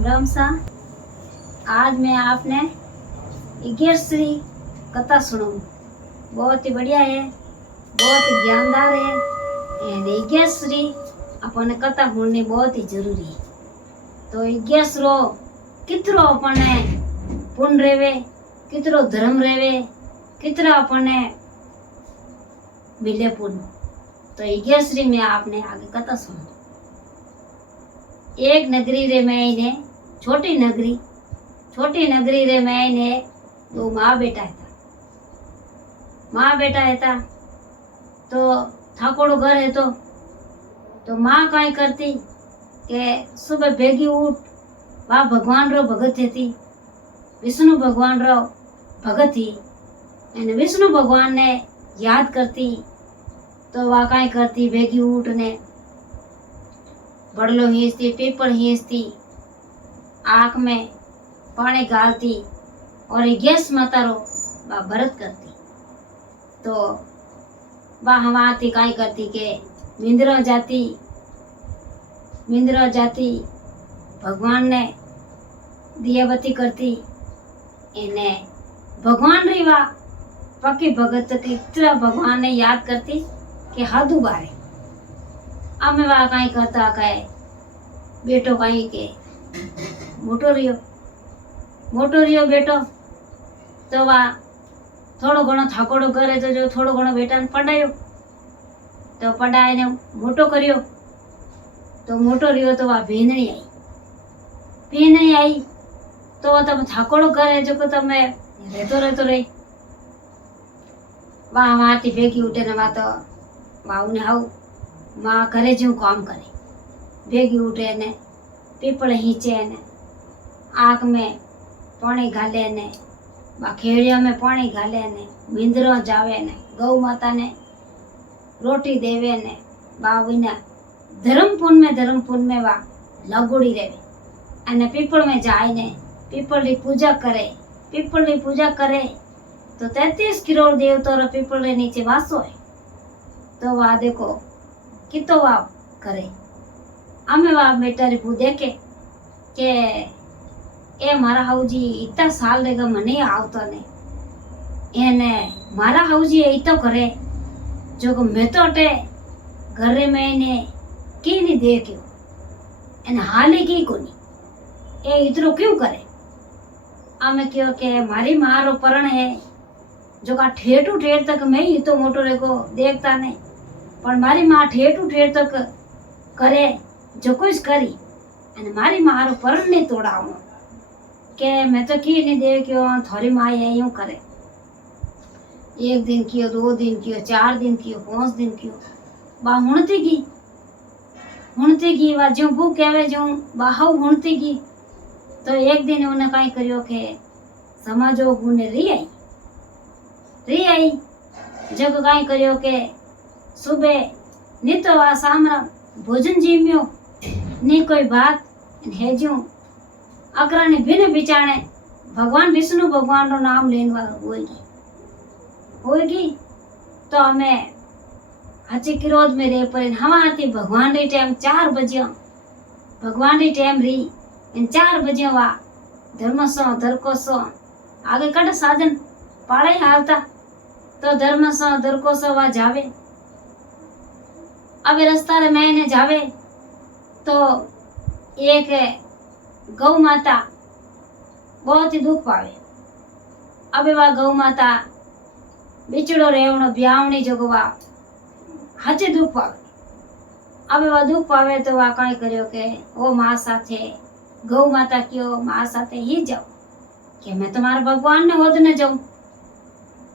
राम राम सा। आज मैं आपने 11वीं कथा सुनाऊं। बहुत ही बढ़िया है, बहुत ही ज्ञानदार है। 11वीं अपने कथा सुननी बहुत ही जरूरी है। तो 11रो कितरो अपने पुण्य रेवे, कितरो धर्म रेवे, कितरा अपने मिले पुण्य। तो 11वीं में आपने आगे कथा सुनो। एक नगरी रे में इन्हें छोटी नगरी रे में इन्हें दो माँ बेटा था। तो थाकोड़ो घर है तो माँ कई करती के सुबह भेगी उठ वह भगवान रो भगत थी, विष्णु भगवान रो भगत थी। विष्णु भगवान ने याद करती तो वह कई करती भेगी उठ ने बड़लो हींचती, पीपल हींचती, आँख में पानी गालती और गैस माता रो वह भरत करती। तो वह वहाँ थी काई करती के मिंद्रा जाती भगवान ने दियाबत्ती करती। इन्हें भगवान री वा पक्की भगत की तरह भगवान ने याद करती कि हादू बारे अमे वह कहीं करता कहे बेटो कहीं के मोटो रियो बेटो। तो वह थोड़ो घणो थाकोड़ो करे तो जो थोड़ो घणो बेटा ने पढ़ायो तो पढ़ाई ने मोटो करियो। तो मोटो रियो तो वह भीनणी आई तो वह तब थाकोड़ो करे जो को तमे रहतो रही। वहाँ थी भेगी उठे ने वह तो वह उन्हें हाउ माँ करे जो काम करे। भेगी उठे ने पीपल हींचे ने आँख में पानी घाले ने बा खेड़िया में पानी घाले ने मिंद्रो जावे ने गौ माता ने रोटी देवे ने बावीना धर्म पुन में वा लगोड़ी रेवे अने पीपल में जाए ने पीपल री पूजा करे तो 33 करोड़ देवता रो पीपल रे नीचे वासो है। तो वह देखो कितो वा करे अमे वा बेटा री पू देखे के ए मारा हाउजी इतना साल रेगा मने आवतो ने एने मारा हाउजी इतो करे जो को मैं तो अटे घरे में ने की नहीं देखियो एने हाले की कोनी ए इतरो क्यों करे। अमे क्यों के मारी माँ रो परण है जो का ठेठू ठेठ तक मैं ही तो मोटो रे को देखता नहीं पर मारी माँ ठेठू ठेठ तक करे जो कुछ करी अने मारी माँ रो परण नहीं तोड़ाऊं के मैं तो की नहीं दे क्यों थोड़ी माँ ये यूं करे। 1 दिन कियो, 2 दिन कियो, 4 दिन कियो, 5 दिन कियो बा हुणती की वा जो भूख कहवे जो बाहु हुणती की। तो एक दिन उन्हें कई करियो के समाजो गुने री आई जब कई करियो के सुबह नी तो वा सामरा भोजन जीम्यो नी कोई बात हेजू अकरा ने बिन बिचाणे भगवान विष्णु भगवान रो नाम लेन वाला होएगी। तो हमें हची क्रोध में रे पर हमारी भगवान री टाइम 4 बजे भगवान री टाइम री इन 4 बजे वा धर्मसो धरकोसो आगे कट साधन पाड़े हालता तो धर्मसो धरकोसो वा जावे। अब रास्ता रे मैंने जावे तो एक गौ माता बहुत ही दुख पावे। अब वह गौ माता बिछड़ो रेवणो ब्यावणी जगवा हचे दुख पावे। अब वह दुख पावे तो वह कई करियो के ओ माँ साथे गौ माता क्यों माँ साथे ही जाओ के मैं तुम्हारा भगवान ने होद न जाऊं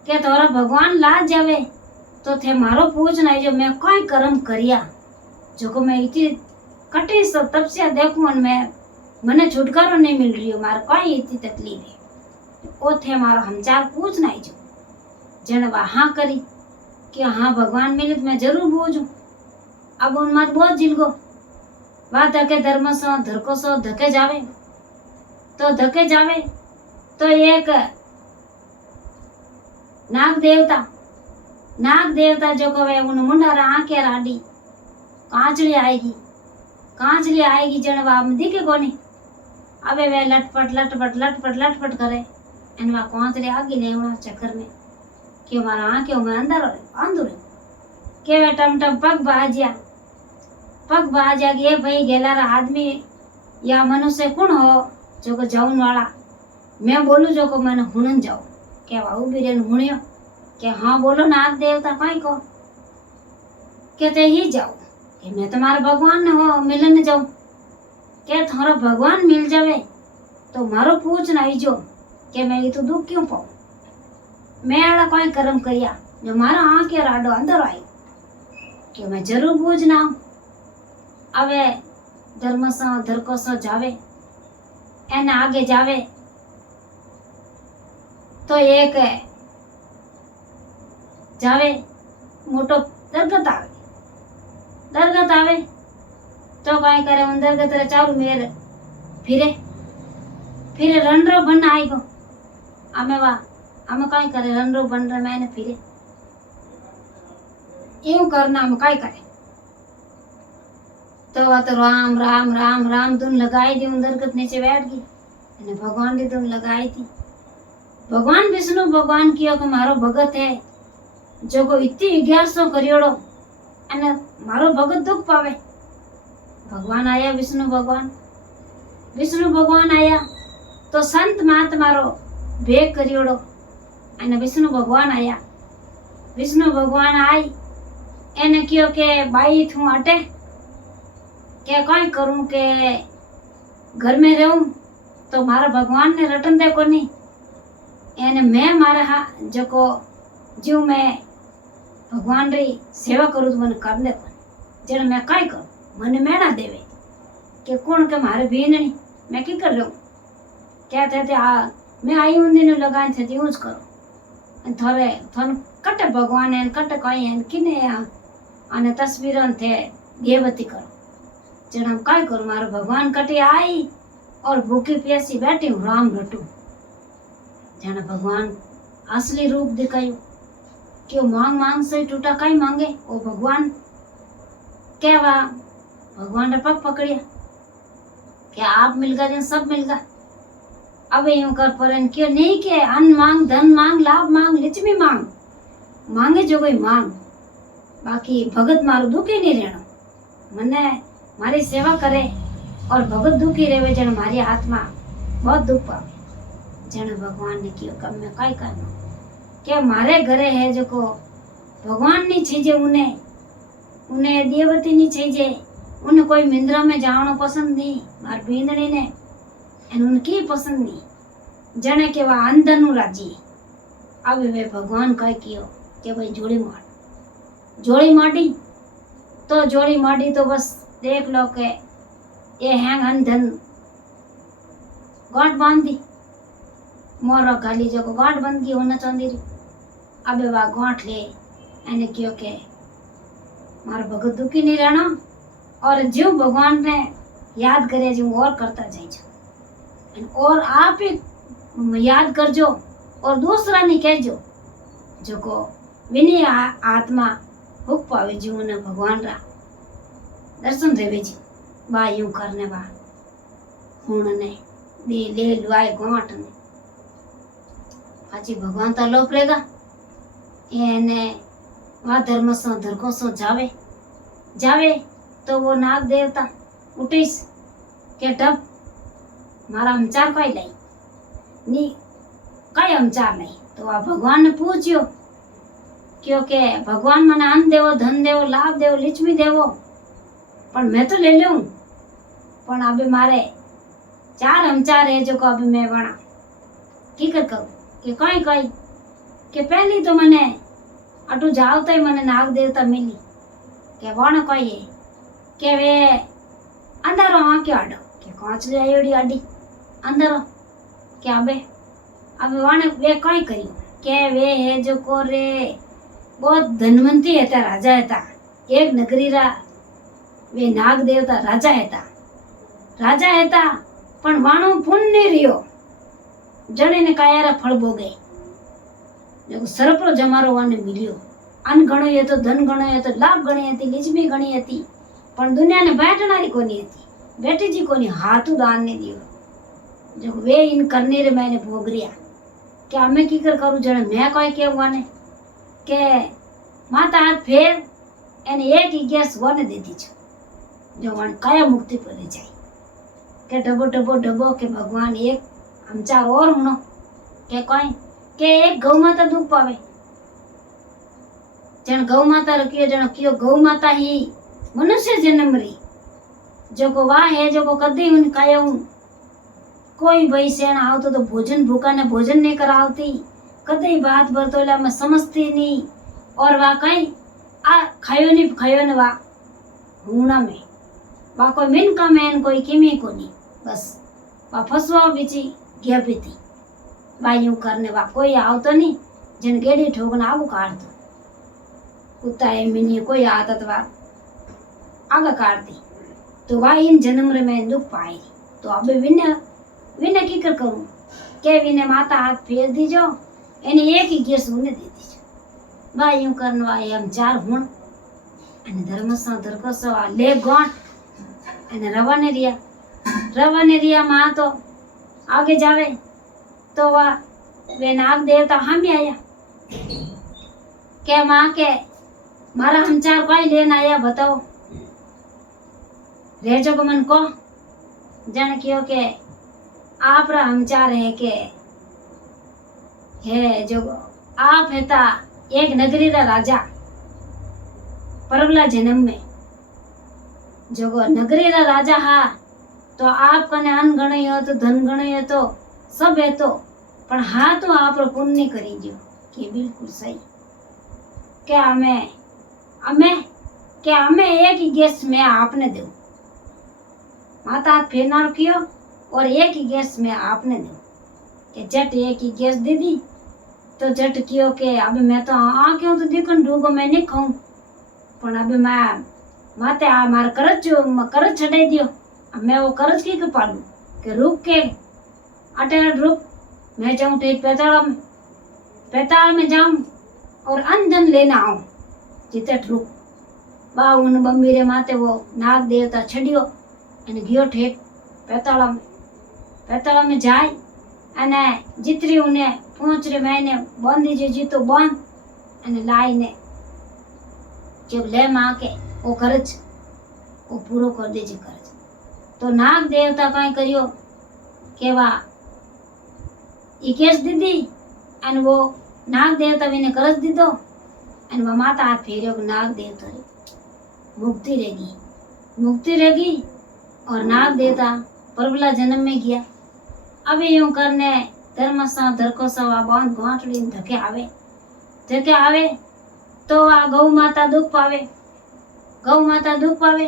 के तोरा भगवान ला जावे तो थे मारो पूछना जो मैं कोई कर्म करिया जो को मैं इतनी कटी सब तपस्या देखूं मैं मने छुटकारो नहीं मिल रही हो मार कोई इतनी तकलीफ है ओ थे मारो हमचार पूछना ही जो जन हाँ करी कि हाँ भगवान मिले तो मैं जरूर बोझू। अब उन मत बहुत जिलगो वह धके धर्म सो धरको सो धके जावे तो एक नाग देवता जो कहे उन मुंडारा आंखें राडी कांचली आएगी जन वाम दिखे कोनी अबे वे लटपट लटपट लटपट लटपट करे एन वा कोंतरे आगे लेवना चक्कर में कि मारा आंखों में अंदर के वे टम टम पग बाजिया कि ये भाई गेलारा आदमी या मनुष्य कौन हो जो को जाऊन वाला मैं बोलू जो को मैंने हुणन जाओ के वाऊ बीरेन हुणियो के हाँ बोलो नाग देवता कहीं को कहते ही जाओ कि मैं तुम्हारा भगवान न हो मिलन जाऊं के थारो भगवान मिल जावे तो मारो पूछ ना जो के मैं ये तो दुख क्यों पाऊं मैं आड़ा कोई कर्म करिया जो मारा आंखें राडो अंदर आई कि मैं जरूर पूछ ना अवे धर्म से धरको से जावे एने आगे जावे तो एक जावे मोटो दरगत आवे तो कई करे उन दरगत रे चारू मेर फिरे रनरो बन आई गो आमे कई करे रनरो बन रे मैंने फिरे यूं करना हम कई करे तो वह तो राम राम राम राम धुन लगाई दी उन दरगत नीचे बैठ गई ने भगवान की धुन लगाई थी भगवान विष्णु भगवान कियो कि मारो भगत है जो को इतनी 1100 करियोड़ो अने मारो भगत दुख पावे भगवान आया विष्णु भगवान आया तो संत मात मारो भेग करियोड़ो अने विष्णु भगवान आया विष्णु भगवान आई एने कियो के बाई थू अटे के कई करूं के घर में रहूं तो मारा भगवान ने रटन दे कोनी एने मैं मारे हा जको जो मैं भगवान री सेवा करूं तो मैंने कर दे जन मैं कई करूं मने मेणा देवे के कौन के मारे बीनणी मैं की कर रहा हूं क्या थे मैं आई उन दिन लगान थे यूज करो थोड़े थन कटे भगवान है कटे कई है किने आने तस्वीरन थे देवती करो जन हम काय करूं मारो भगवान कटे आई और भूखी प्यासी बैठी हूं राम रटू जन भगवान असली रूप दिखायो क्यों मांग से टूटा कई मांगे ओ भगवान क्या वा भगवान ने पग पकड़िया क्या आप मिल गए सब मिल गया अब यूं कर परन क्यों नहीं के अन्न मांग धन मांग लाभ मांग लिचमी मांगे जो कोई मांग बाकी भगत मारो दुखी नहीं रहना मने मारी सेवा करे और भगत दुखी रहे जन मारी आत्मा बहुत दुख पावे जन भगवान ने कियो कब में कई करना क्या मारे घरे है जो को भगवान नहीं छीजे उन्हें देवती नहीं छीजे उन्हें कोई मिंद्रा में जानो पसंद नहीं मार बींदनी ने उनकी पसंद नहीं जने के वह अंधनु राजी अब वे भगवान कह कियो के भाई जोड़ी माटी तो बस देख लो के ये हैंग अंधन गांठ बांध दी मोर गाली जो गांठ बंद की होना चाहती रही अब वह गांठ ले एने क्यों के मारा भगत दुखी नहीं रहना और जो भगवान ने याद करे जो और करता जाइए और आप ही याद करजो और दूसरा नहीं कहजो जो को विनी आत्मा हुक पावे जो ने भगवान रा दर्शन देवे जी बा यूं करने बा हुण ने दे ले लुआए गांठ ने पाची भगवान तो लोप लेगा एने वह धर्म सो धरको सो जावे तो वो नाग देवता उठीस के डब मारा हमचार कई लाई नी कई हमचार नहीं तो आ भगवान ने पूछियो क्योंकि भगवान मने अन्न देवो धन देवो लाभ देवो लिचमी देवो पर मैं तो ले लूं पर अभी मारे 4 हमचार है जो को अभी मैं बना की कर कहूं कि कई के पहली तो मने अटू जाओ तो मने नाग देवता मिली के वण कई है के वे अंदर आके आडो के कांच ले आयोड़ी आडी अंदर के अबे वण वे कई करियो के वे है जो को रे बहुत धनवंती है राजा है एक नगरी रा वे नाग देवता राजा है पण वाणो पुण्य रियो जने ने कायारा फल भोगे जो सरपरो जमारो वाने मिलियो अन्न गणो ये तो धन गणो ये तो लाभ गणी हती लिचमी गणी हती पण दुनिया ने बैठनारी कोनी हती बेटी जी कोनी हाथू दान ने दियो जो वे इन करने रे मैंने भोग रिया कि हमें की करूँ जने मैं कोई केवा ने के माता हाथ फेर एने एक ही गैस वने दे दीजो जो वन कया मुक्ति पर जाए के डबो डबो डबो के भगवान एक हम चार और हुनो के कोई के एक गौ माता दुख पावे जन गौ माता रखियो जन कियो गौ माता ही मनुष्य जन्म री जो को वाह है जो को कदी उन काया कोई भाई सेन आवतो तो भोजन भूखा ने भोजन नहीं करावती कदी बात बरतोला में समझती नहीं और वा कहीं आ खायो ने वा हुना में वा कोई मिन का मैन कोई किमी को नहीं बस वा फसवा बिची गया पीती वा यूं करने वा कोई आवतो नहीं जन गेड़ी ठोकना आगू काट दो कुत्ता है मिनी कोई आता तो वा आगे काट दी तो वा इन जन्म रे में दुख पाई तो अब विने की करूं के विने माता हाथ फेर दीजो एने एक ही गैस उन्हें दे दीजो वा यूं करने वा हम चार हुण अने धर्मसा धरकोसो आ ले गोट अने रवाने रिया मां तो आगे जावे तो वा वे नाग देवता हम आया के मां के मारा हम चार कोई लेन आया बताओ रेजो को मन को जन कियो के आप रा हम चार है के है जो आप है ता एक नगरी रा राजा परवला जन्म में जो नगरी रा राजा हा तो आप कने अन्न गणय हो तो धन गणय हो तो सब है तो पण हा तो आप रो पुण्य करी जो के बिल्कुल सही क्या हमें एक ही गैस में आपने दो माता हाथ फेरना रखियो और एक ही गैस में आपने दो के जट एक ही गैस दे दी तो जट कियो के अब मैं तो क्यों तो दिखन डूगो मैं नहीं खाऊं पण अब मैं माते आ मार करज छड़ाई दियो अब मैं वो करज की के पालू के रुक के अटेल रुक मैं जाऊं टेट पैताल में जाऊं और अनजन लेना आऊं जिते रुक बा उन बम्बीरे माते वो नाग देवता छड़ियो अने गयो ठेठ पैताला में जाए अने जितरी उन्हें पहुंच रे मैंने बंदी जो जीतो बंद अने लाई ने जब ले मां के वो करज वो पूरो कर दीजिए करज तो नाग देवता कई करियो के वा केस दीदी अने वो नाग देवता विने करज दीदो अने वो माता हाथ फेरियो नाग देवता रे मुक्ति रहेगी और नाग देवता परबला जन्म में गया अभी यूं करने धर्मसा धरकोसा वा बांध गांठड़ी धके आवे तो आ गौ माता दुख पावे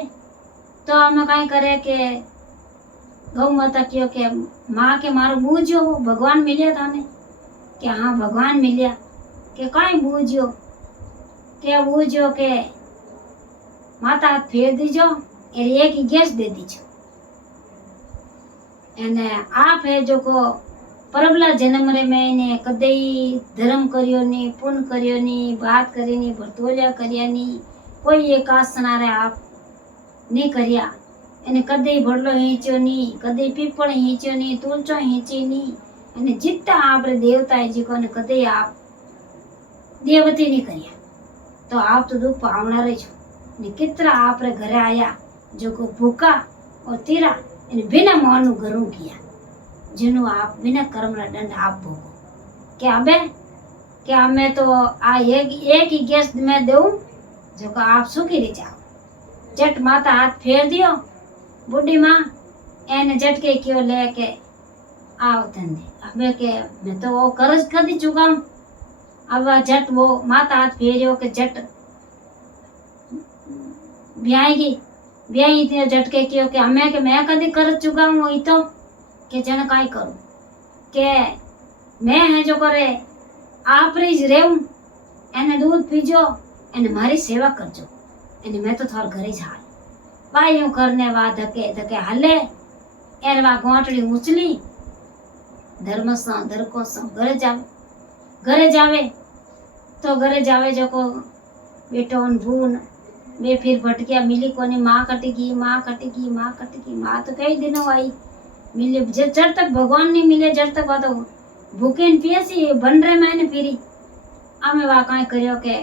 तो हमें कहीं करे के गौ माता क्यों के माँ के मारो बूझो भगवान मिलिया था ने कि हाँ भगवान मिलिया के कहीं बूझो के माता हाथ फेर दीजो एक ही गैस दे दीजो एने आप है जो को परबला जन्म रे मैंने कदई धर्म करियो नी पुण्य करियो नी बात करी नी भरतोलिया करिया नी कोई एक आसना रे आप नहीं करिया एने कदई भरलो हींचो नी कदई पीपल हींचो नी तुलचो हींची नी एने जितना आप रे देवता है जी को ने कदई आप देवती नहीं करिया तो आप तो दुख पावना रे छो ने कितना आप रे घरे आया जो को भूखा और तीरा इन बिना मानु घरों किया जिन्हों आप बिना कर्म रा दंड आप भोगो क्या हमें तो आ एक ही गैस में दूं जो को आप सुखी रह जाओ जट माता हाथ फेर दियो बुढ़ी माँ एने जट के क्यों लेके आओ धंधे अब के मैं तो वो कर्ज कदी चुका अब जट वो माता हाथ फेरियो के जट ब्याई थे झटके क्यों के हमें के मैं कदी कर चुका हूँ तो के जन काई करूं के मैं है जो करे आप रीज रेऊं एने दूध पीजो एने मारी सेवा करजो एने मैं तो थार घरे जा वायू करने वा धके हले एर वा गोटड़ी उछली धर्मसा धरकोसा घरे जावे जो को बेटो भून वे फिर भटकिया मिली कोनी माँ कटेगी माँ तो कई दिनों आई मिले जब तक भगवान नहीं मिले जब तक वो तो भूखे न पियासी बन रहे मैंने फिरी आमे वा काई कर्यो के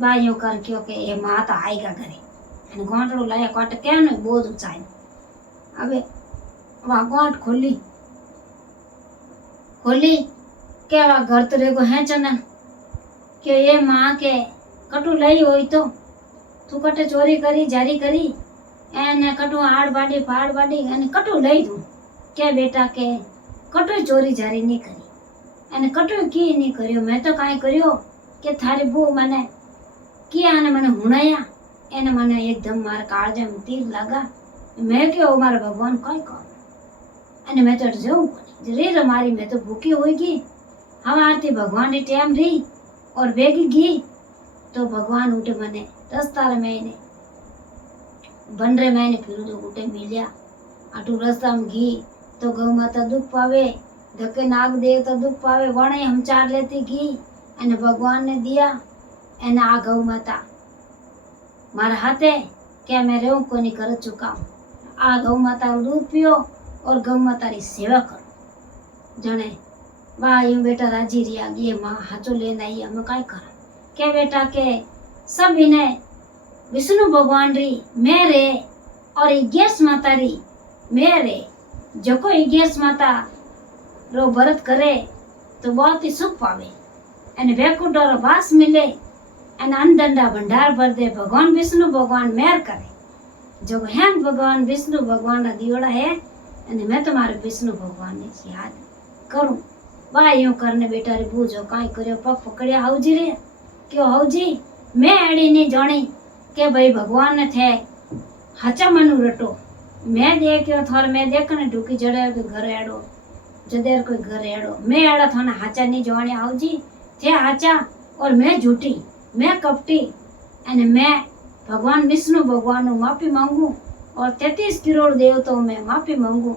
बायो कर क्यों के ये माता आएगा घरे અને ગોંઠડું લાયા કોટ કે ને બોજ ઉચાઈ હવે વા ગોંઠ ખોલી કે વા ઘર તો રેગો હે ચંદન કે એ માં કે કટુ લઈ હોય તો તું કટે ચોરી કરી જારી કરી એને કટુ આડ બાડી પાડ બાડી અને કટુ લઈ દઉં કે બેટા કે કટુ ચોરી જારી નહીં કરી અને કટુ કી નહીં કર્યો મેં તો કાંઈ કર્યો કે થારી બહુ મને કિયા અને મને હુણાયા એને મને એકદમ મારા કાળજામાં તીર લાગા મેં કહ્યું મારા ભગવાન કઈ કહો અને મેં તો જવું रे मारी मैं तो भूखी होगी हम आरती भगवान की टाइम रही और बेगी गई तो भगवान उठे मने 10 महीने बन रहे महीने फिर तो उठे मिलिया आटू रास्ता में घी तो गौ माता दुख पावे धक्के नाग देव तो दुख पावे वणे हम चार लेती घी અને ભગવાનને દિયા એને આ ગૌ માતા મારા હાથે કે મેં રેવું કોની कर चुका आ गौ माता दूध पियो और गौ माता री सेवा करो जाने वाह यूं बेटा राजी रिया ये माँ हाथों लेना आई हमें काय कर क्या बेटा के सब इन्हें विष्णु भगवान री मेरे और इगेश माता री मेरे जो को इगेश माता रो व्रत करे तो बहुत ही सुख पावे અને વેકુંઠો વાસ મિલે અને અનદંડા ભંડાર ભર દે ભગવાન વિષ્ણુ ભગવાન મેર કરે જો હેન ભગવાન વિષ્ણુ ભગવાન ના દિયોડા હે અને મેં તમારે વિષ્ણુ ભગવાન ને યાદ करूं वाह यूं करने बेटा रे बूझो काई कर्यो पग पकड़िया हाउजी रे क्यों हाउजी मैं एड़ी नहीं जानी के भाई भगवान ने थे हाचा मनु रटो मैं देखियो थोर मैं देखने ढूकी जड़े तो घर एड़ो जदेर कोई घर एड़ो मैं एड़ा थाने हाचा नहीं जानी हाउजी थे हाचा और मैं झूठी मैं कपटी अने मैं भगवान विष्णु भगवान माफी मांगू और 33 करोड़ देवताओं में माफी मांगू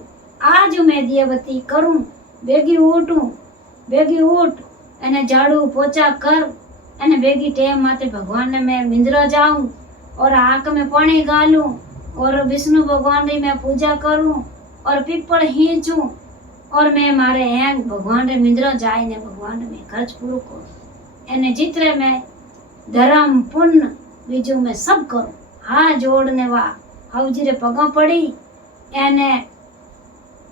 आज मैं दियावती करूं बेगी उठ अने झाड़ू पोचा कर अने बेगी टेम माते भगवान ने मैं मिंद्रा जाऊं और आंख में पानी गालूं और विष्णु भगवान री मैं पूजा करूं और पीपल हींचूं और मैं मारे हैंग भगवान रे मिंद्रा जाए ने भगवान में खर्च पूरो करूं एने जितरे मैं धर्म पुण्य बीजू मैं सब करूं हाँ जोड़ने वा हाउजी रे पगा पड़ी एने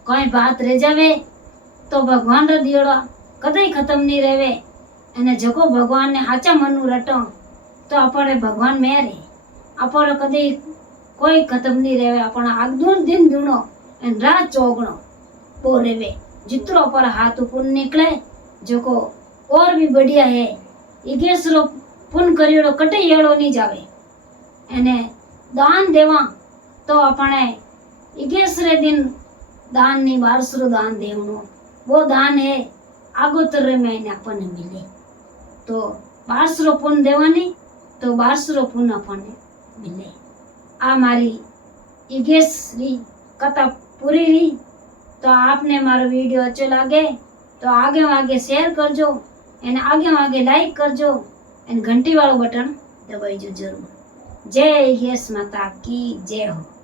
कोई बात रह जावे तो भगवान रो दियोड़ा कदई खत्म नहीं रहे अने जको भगवान ने हाचा मनु रटो तो अपने भगवान मेरे अपने कदई कोई खत्म नहीं रहे अपना आगदून दिन दूनो एन रात चौगणो वो रेवे जितरो पर हाथ पुन निकले जको और भी बढ़िया है इगेसरो पुन करियोड़ो कटे येड़ो नहीं जावे एने दान देवा तो अपने इगेसरे दिन दान नहीं 1200 दान देवनो वो दान है आगोतर महीने अपने मिले तो 1200 पुण्य देवानी तो 1200 पुण्य अपने मिले आ मारी इगेश री कथा पूरी रही तो आपने मारो वीडियो अच्छो लागे तो आगे शेयर करजो एने आगे लाइक करजो एने घंटी वालों बटन दबाईजो जरूर जय इगेश माता की जय हो।